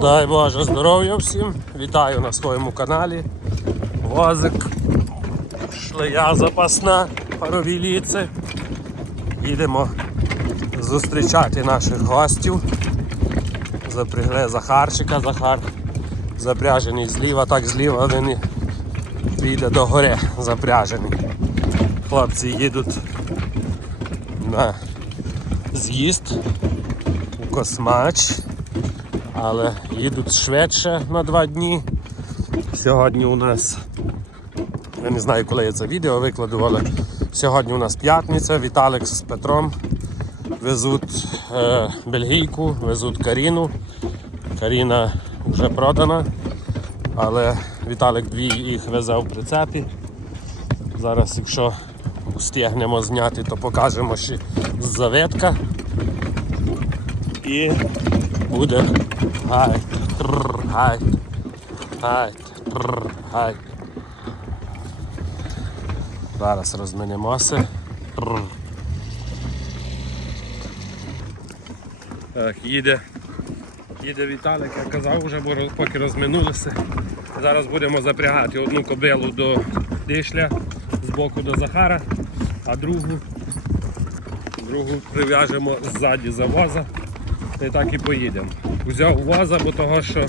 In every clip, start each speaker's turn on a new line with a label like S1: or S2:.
S1: Дай Боже здоров'я всім. Вітаю на своєму каналі. Возик, шлея запасна, парові ліци. Їдемо зустрічати наших гостів. Запрягли Захарчика, Захар запряжений зліва, так зліва він піде до гори запряжений. Хлопці їдуть на з'їзд у Космач але їдуть швидше на два дні. Сьогодні у нас, я не знаю, коли я це відео викладу, але сьогодні у нас п'ятниця, Віталик з Петром везуть е, бельгійку, везуть Каріну. Каріна вже продана, але Віталик дві їх везе в прицепі. Зараз, якщо встигнемо зняти, то покажемо ще з завитка. І буде гайд, тррр, гайд, гайд, тррр, гайд. Зараз розминемося. Так, їде. Їде Віталик, я казав вже, поки розминулися. Зараз будемо запрягати одну кобилу до дишля з боку до Захара, а другу, другу прив'яжемо ззаді за воза. Й так і поїдемо. Взяв воза, бо того, що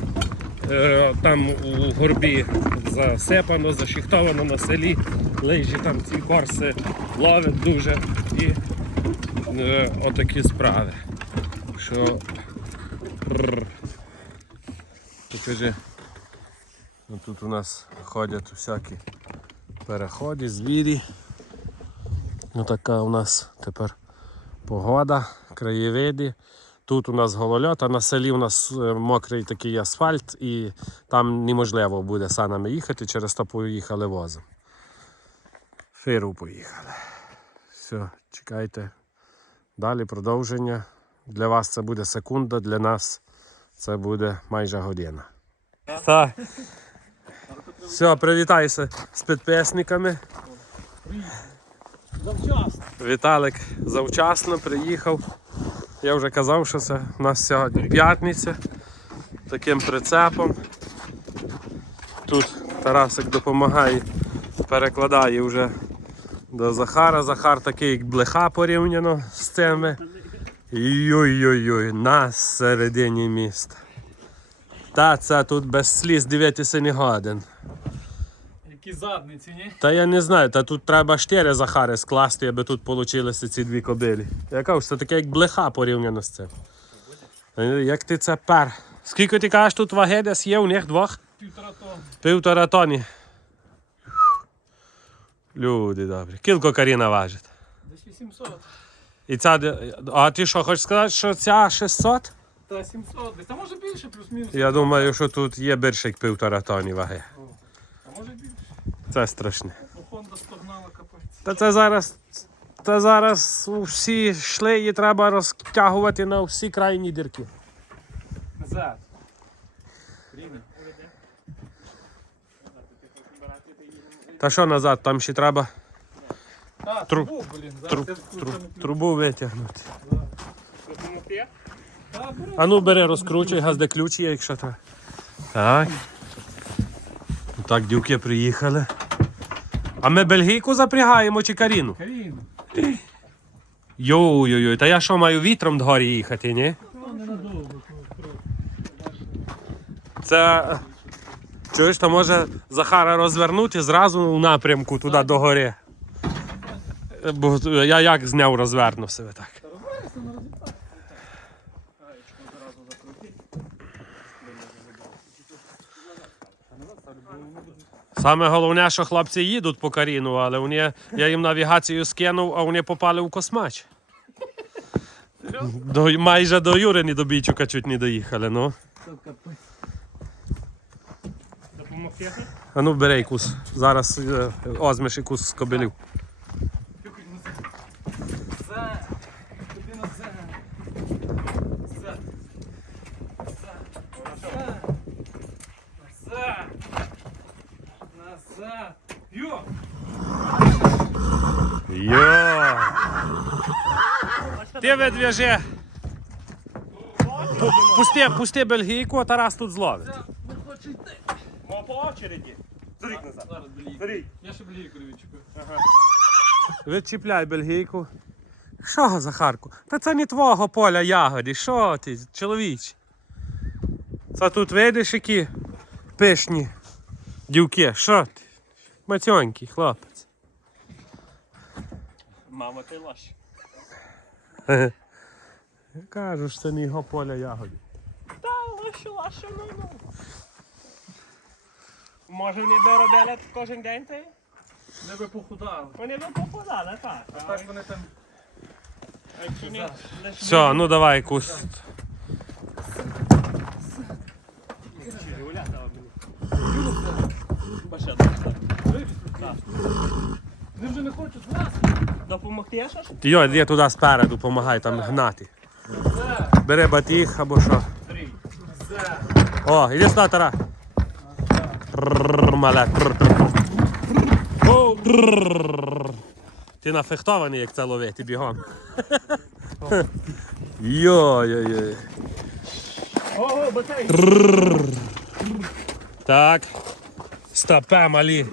S1: е, там у горбі засипано, зашіхтовано на селі, лижі там ці корси ловять дуже і е, отакі справи. Що Покажи. Ну, Тут у нас ходять всякі переходи, звірі. Ну така у нас тепер погода, краєвиди. Тут у нас голольот, а на селі у нас е, мокрий такий асфальт і там неможливо буде санами їхати, через то поїхали возом. Фиру поїхали. Все, чекайте. Далі продовження. Для вас це буде секунда, для нас це буде майже година. Так. Все, привітайся з підписниками.
S2: Завчасно.
S1: Віталик завчасно приїхав. Я вже казав, що це у нас сьогодні п'ятниця. Таким прицепом. Тут Тарасик допомагає, перекладає вже до Захара. Захар такий як блеха порівняно з цими. Йой-йой-йой, на середині міста. Та це тут без сліз дивитися не годен.
S2: Які задниці, ні?
S1: Та я не знаю, та тут треба чотири Захари скласти, аби тут получилися ці дві кобилі. Я кажу, це таке як блеха порівняно з цим. Е, Як ти це пер? Скільки ти кажеш тут ваги десь є у них двох?
S2: Півтора тонни.
S1: Півтора тоні. Люди добрі. Кілько Каріна важить.
S2: Десь 800.
S1: І ця. А ти що, хочеш сказати, що ця 600?
S2: Та 700 десь. Та може більше, плюс-мінус.
S1: Я думаю, що тут є більше як півтора тоні ваги.
S2: Більше.
S1: Це страшне.
S2: Бо стогнала капець.
S1: Та це зараз. Та зараз всі йшли і треба розтягувати на всі крайні дірки.
S2: Назад.
S1: Та що назад, там ще треба
S2: А,
S1: Тру-
S2: трубу, блін.
S1: тру- тру- трубу витягнути. А ну бери, розкручуй, газ де ключ є, якщо треба. Так. Так, дівки приїхали. А ми бельгійку запрягаємо чи каріну?
S2: Карін.
S1: Йой-йой, та я що маю вітром до горі їхати, ні? Це. Чуєш, то може Захара розвернути зразу у напрямку туди до гори. Бо я як зняв розверну себе так. Саме головне, що хлопці їдуть по Каріну, але вони, я їм навігацію скинув, а вони попали в космач. До, майже до Юрини до Бійчука чуть не доїхали. Ну.
S2: Допомогти?
S1: А ну бери якусь. Зараз е, озмеш якусь з кобилів.
S2: Тюкай назад. Назад. Тобі назад. Назад. Назад. Назад. Назад. Йо!
S1: Йо! Ти видвіжи! Пусти, пусти бельгійку, а Тарас тут зловить.
S2: Ну.
S1: Мо по очереді. Зрик назад. Зрик.
S2: Я ще блійку не відчепив.
S1: Відчіпляй бельгійку. Що, Захарку? Та це не твого поля ягоді. Що ти, чоловіч? Це тут видиш, які пишні дівки. Що ти? Матьонький хлопець.
S2: Мама, ти лаш.
S1: Кажу, що це не його поля ягоді.
S2: Та, лашу, лашу, ну, ну. Може, не би робили кожен день ти? Не би похудали. Вони би похудали, так. А так вони там... Якщо не, лише
S1: Все, ну давай якусь.
S2: Баша, Вони вже не хочуть з нас. Допомогти що ж?
S1: Йо, йди туди спереду, допомагай там гнати. Бери батіг або що. О, іди сюди, Тара. Мале. Ти нафехтований, як це ловити бігом. Йой-йой-йой.
S2: Ого, батей!
S1: Так. Стопе малі.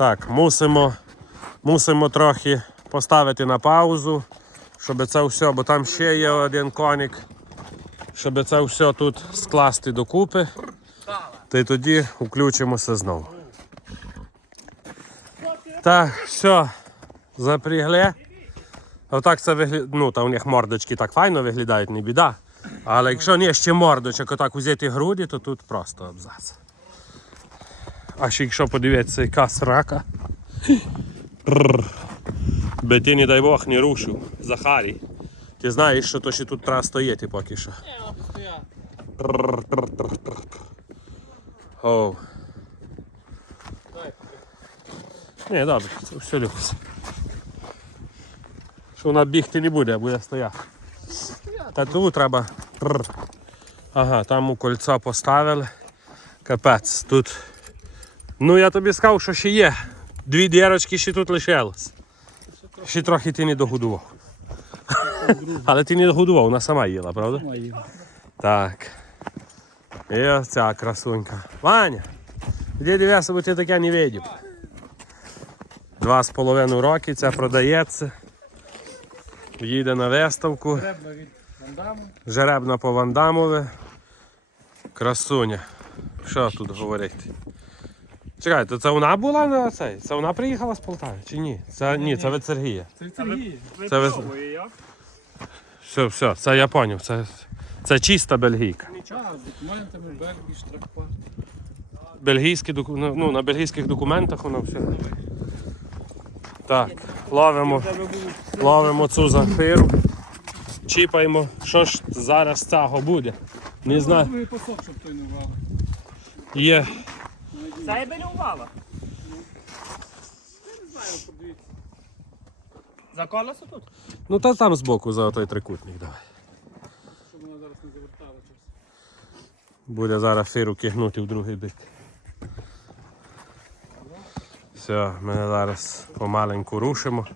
S1: Так, мусимо, мусимо трохи поставити на паузу, щоб це все, бо там ще є один коник, щоб це все тут скласти докупи. Та й тоді включимося знову. Так, все, запрягли. Отак це виглядає. Ну, там у них мордочки так файно виглядають, не біда. Але якщо не ще мордочок отак взяти груді, то тут просто абзац. А ще якщо подивитися, яка срака. Би ти, не дай Бог, не рушив. Захарій. Ти знаєш, що то ще тут треба стояти поки що.
S2: Не.
S1: Оу.
S2: Дай.
S1: Добре, це все люкс. Що вона бігти не буде, а буде стояти. Та тут треба. Ага, там у кольцо поставили. Капець, тут. Ну я тобі сказав, що ще є. Дві дірочки ще тут лишилось. Ще трохи ти не догодував. Але ти не догодував, вона сама їла, правда?
S2: Мої.
S1: Так. І ось ця красунька. Ваня, де дивися, бо ти таке не видів. Два з половиною роки це продається. Їде на виставку. Жеребна по Вандамове. Красуня. Що тут говорити? Чекайте, це вона була на цей? Це вона приїхала з Полтави чи ні? Це ні, це від Сергія.
S2: Це від Сергія.
S1: Це ви- Все, все, це я зрозумів. Це, це чиста бельгійка.
S2: Нічого, з документами, Бельгії.
S1: Бельгійські доку- ну, ну, на бельгійських документах воно все. Так, ловимо, ловимо цю зафиру. Чіпаємо. Що ж зараз з цього буде? Не знаю.
S2: Другий пасок, щоб той не вали.
S1: Є.
S3: Це би не увала.
S2: Не знаю, подивіться.
S3: За колесо тут?
S1: Ну та там збоку за той трикутник давай.
S2: Щоб вона зараз не завертала щось.
S1: Буде зараз фиру кигнути в другий бік. Все, ми зараз помаленьку рушимо,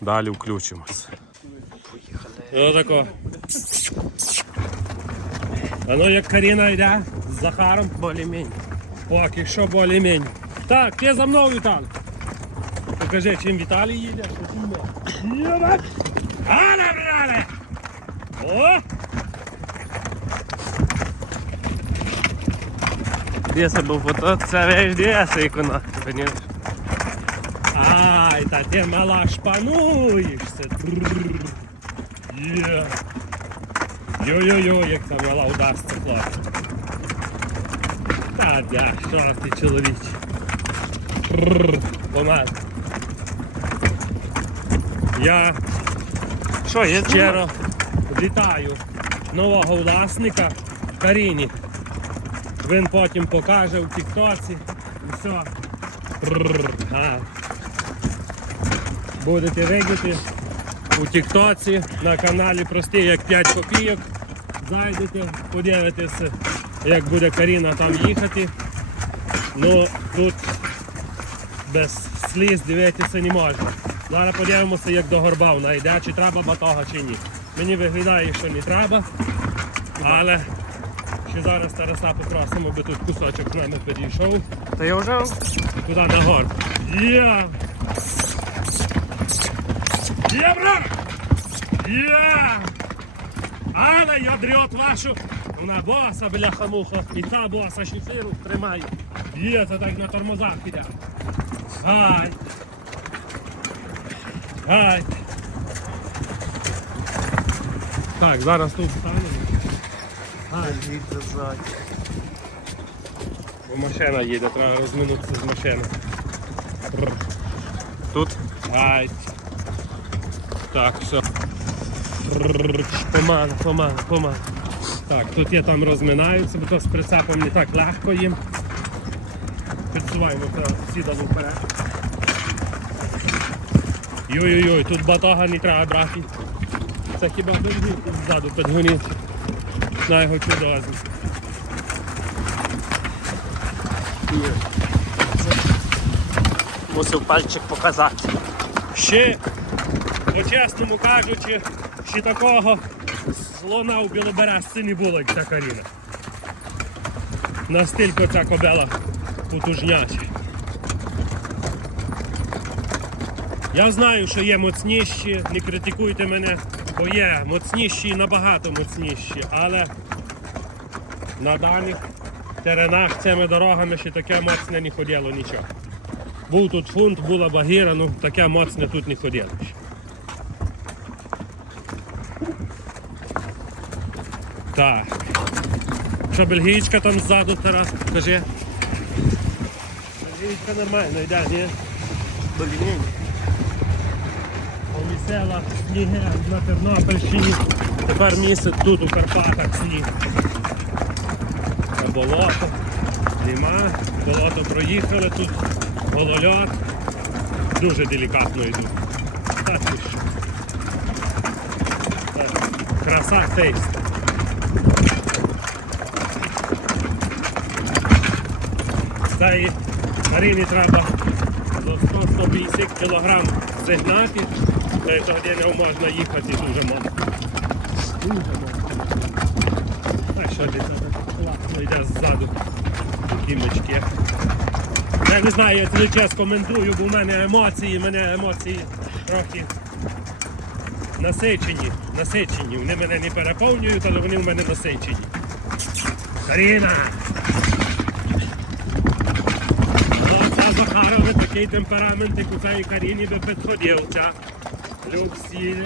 S1: далі включимось. Поїхали. А ну як Каріна йде з Захаром, болі-мень. Поки що болі-мень. Так, ти за мною Віталій. Покажи, чим Віталій їде, що чим ми. Їде. А, набрали! О! Де це був фото? Це весь де це ікона. Конечно. Ай, та ти мала шпануєшся. Йо-йо-йо, як там мала удасться хлопці. Та де, що ти чоловіч? Трррр. Я. Що є? Щиро вітаю нового власника Каріні. Він потім покаже в тіктоці. І все. А. Будете видіти у тіктоці на каналі Прості як 5 копійок. Зайдете, подивитеся, як буде Каріна там їхати. Ну тут без сліз дивитися не можна. Зараз подивимося, як до горба вона йде, чи треба батога, чи ні. Мені виглядає, що не треба. Але ще зараз Тараса попросимо, би тут кусочок з нами підійшов.
S2: Та я вже
S1: Туди нагору. Є! Є, брат! Є! Але я дріот вашу! Вона боса, бляха муха. І та боса шиферу тримає. Є, це так на тормозах піде. Гай! Гай! Так, зараз тут станемо. Гай. Бо машина їде, треба розминутися з машини. Тут. Ай. Так, все. Бррр. Помало, помало, помало. Так, тут є там розминаються, бо то з прицепом не так легко їм. Підсуваємо це сідало вперед. Йой-йой-йой, тут батога не треба брати. Це хіба бензин ззаду підгонити. На його чудозі.
S2: Мусив пальчик показати.
S1: Ще, по-чесному кажучи, ще такого слона у білоберезці не було, як ця Каріна. Настільки ця кобела потужняча. Я знаю, що є моцніші, не критикуйте мене, бо є моцніші і набагато моцніші, але на даних теренах цими дорогами ще таке моцне не ходило нічого. Був тут фунт, була багіра, ну таке моцне тут не ходило. Так. Що бельгійська там ззаду, Тарас? Кажи. Бельгійська нормально йде, ні?
S2: Блін.
S1: Повісела сніги на Тернопільщині. Тепер місяць тут у Карпатах сніг. А болото нема. Болото проїхали тут. Голольот. Дуже делікатно йдуть. Та ти що. Краса фейс. Та і Маріні треба за 100-150 кг зігнати, тоді не можна їхати дуже мало. А що це класно йде ззаду. Кімочки. Я не знаю, я цілий час коментую, бо в мене емоції, мене емоції трохи насичені. Насичені. Вони мене не переповнюють, але вони в мене насичені. Каріна! Оця Захарова такий темперамент, як у цієї Каріні би підходив. Ця Люксі.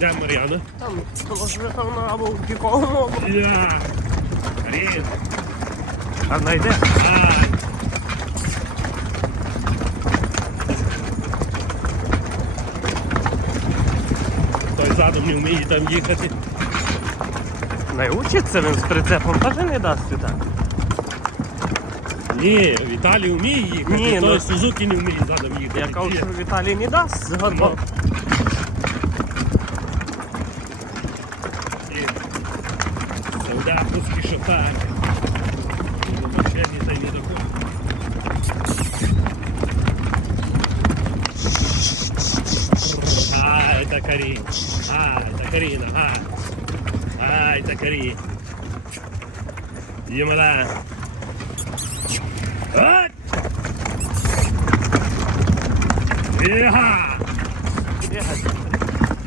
S1: Де Мар'яна?
S2: Там теж вона або в якому.
S1: Я. Карін.
S2: А знайде.
S1: Ай. Той задом не вміє там їхати.
S2: Не учиться він з прицепом, теж не дасть сюди.
S1: Ні, Віталій вміє їхати,
S2: Ні,
S1: той
S2: ну-
S1: Сузуки не вміє задом їхати.
S2: Я кажу,
S1: Ні.
S2: що Віталій не дасть згодом.
S1: Ні. Саудаповський шофер. До машини та й не доходить. Ай, Карин. Ай, это Карина. Ай. Ай, это Карин. Юмала. Ай! Еха!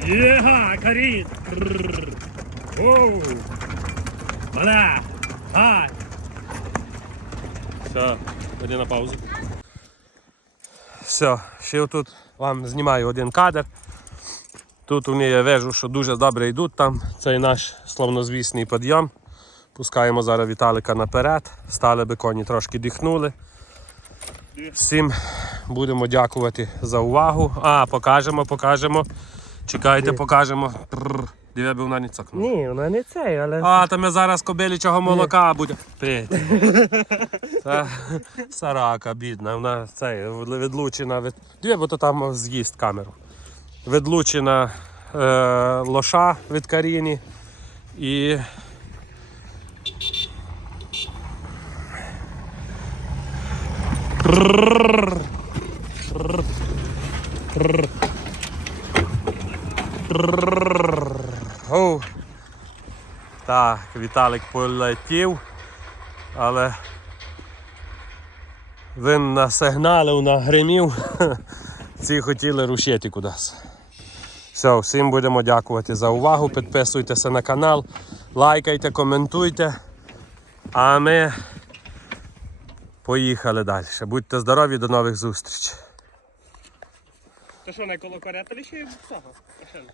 S1: Еха, Карин. Бррр. Оу. Вода. Ай. Все, іди на паузу. Все, ще тут вам знімаю один кадр. Тут у неї я вижу, що дуже добре йдуть там. Цей наш славнозвісний підйом. Пускаємо зараз Віталика наперед. Стали би коні трошки дихнули. Всім будемо дякувати за увагу. А, покажемо, покажемо. Чекайте, покажемо. Диви, би вона не цокнула.
S2: Ні, вона не цей, але.
S1: А, то ми зараз кобилячого молока буде. Привіт. Це сарака, бідна. Вона це, відлучена від. Дві, бо то там з'їсть камеру. Відлучена е, лоша від Каріні. І. Так, Віталик полетів, але він насигналив, нагримів. Ці хотіли рушити кудись. Все, всім будемо дякувати за увагу. Підписуйтеся на канал, лайкайте, коментуйте. А ми поїхали далі. Будьте здорові, до нових зустрічей.
S2: То що, не коло ще? Машина?